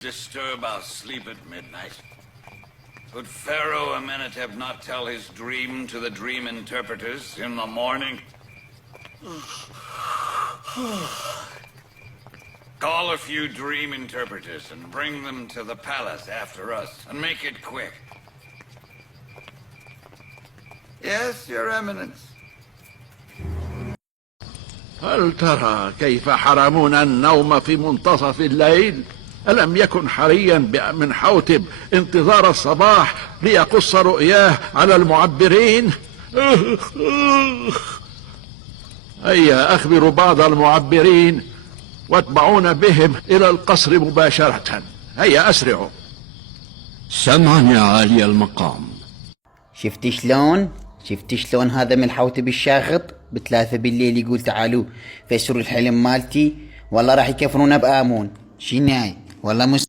Disturb our sleep at midnight. Could Pharaoh Amenhotep not tell his dream to the dream interpreters in the morning? Call a few dream interpreters and bring them to the palace after us, and make it quick. Yes, Your Eminence. هل ترى كيف حرمونا النوم في منتصف الليل؟ ألم يكن حريا من حوتب انتظار الصباح ليقص رؤياه على المعبرين؟ هيا أخبروا بعض المعبرين واتبعونا بهم إلى القصر مباشرة. هيا أسرعوا. سمعا يا عالي المقام. شفتي شلون هذا من حوتب الشاخط ب3 بالليل يقول تعالوا فسروا الحلم مالتي؟ والله راح يكفرونا بآمون. شناي والله